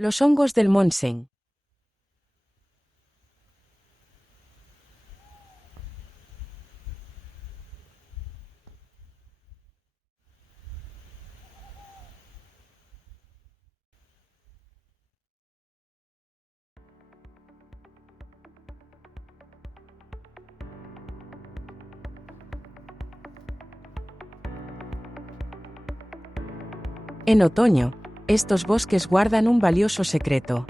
Los hongos del Montseny. En otoño, estos bosques guardan un valioso secreto.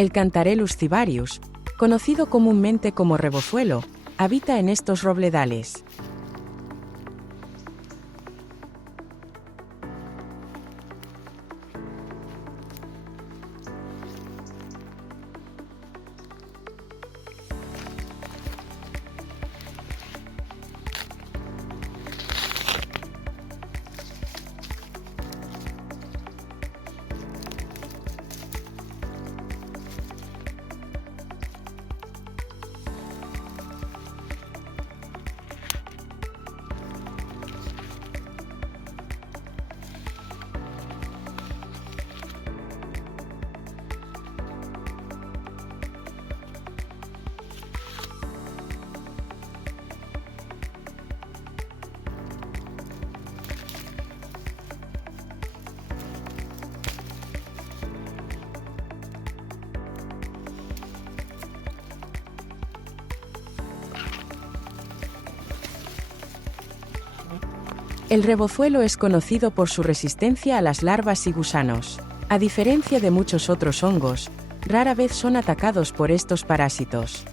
El Cantarellus cibarius, conocido comúnmente como rebozuelo, habita en estos robledales. El rebozuelo es conocido por su resistencia a las larvas y gusanos. A diferencia de muchos otros hongos, rara vez son atacados por estos parásitos.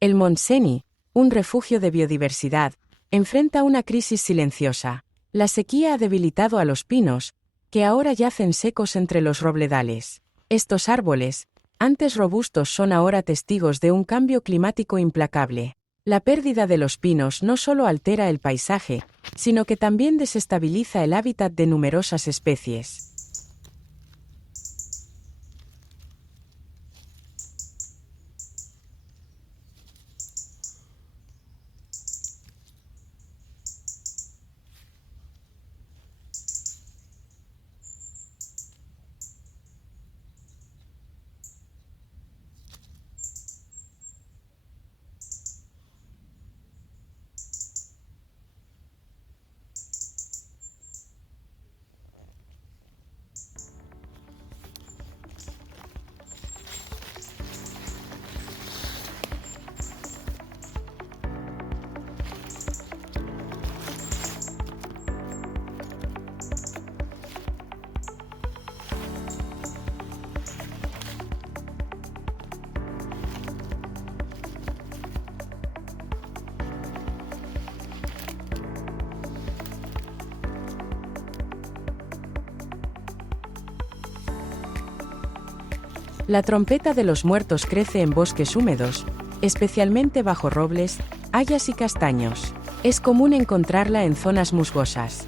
El Montseny, un refugio de biodiversidad, enfrenta una crisis silenciosa. La sequía ha debilitado a los pinos, que ahora yacen secos entre los robledales. Estos árboles, antes robustos, son ahora testigos de un cambio climático implacable. La pérdida de los pinos no solo altera el paisaje, sino que también desestabiliza el hábitat de numerosas especies. La trompeta de los muertos crece en bosques húmedos, especialmente bajo robles, hayas y castaños. Es común encontrarla en zonas musgosas.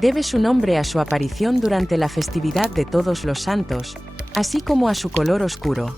Debe su nombre a su aparición durante la festividad de Todos los Santos, así como a su color oscuro.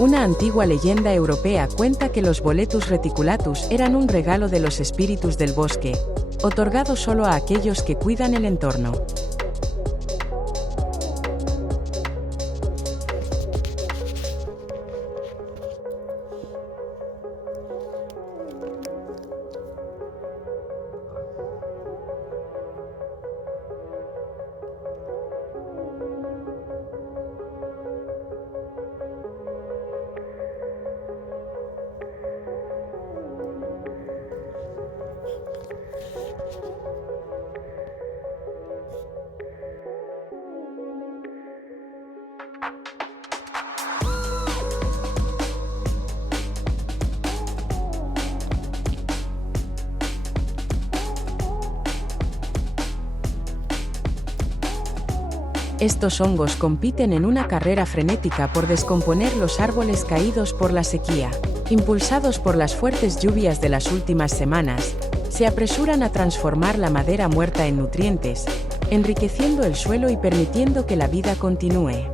Una antigua leyenda europea cuenta que los boletus reticulatus eran un regalo de los espíritus del bosque, otorgado solo a aquellos que cuidan el entorno. Estos hongos compiten en una carrera frenética por descomponer los árboles caídos por la sequía. Impulsados por las fuertes lluvias de las últimas semanas, se apresuran a transformar la madera muerta en nutrientes, enriqueciendo el suelo y permitiendo que la vida continúe.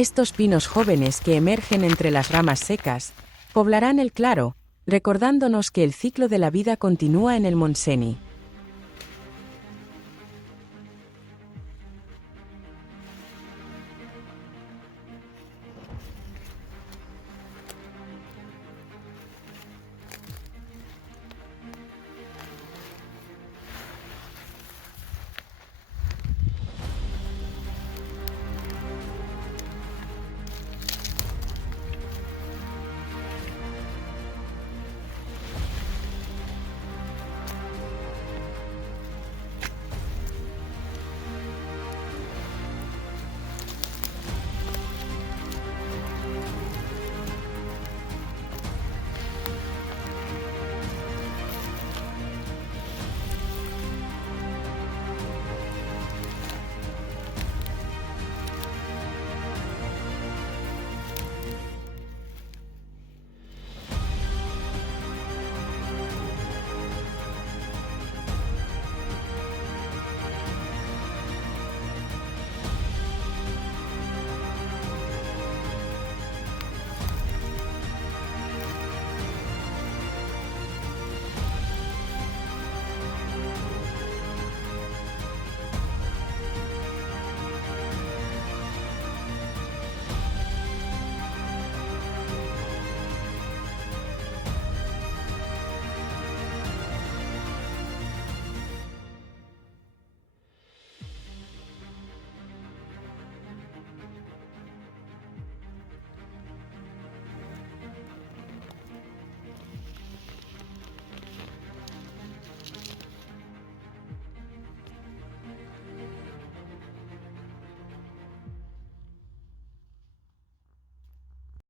Estos pinos jóvenes que emergen entre las ramas secas, poblarán el claro, recordándonos que el ciclo de la vida continúa en el Montseny.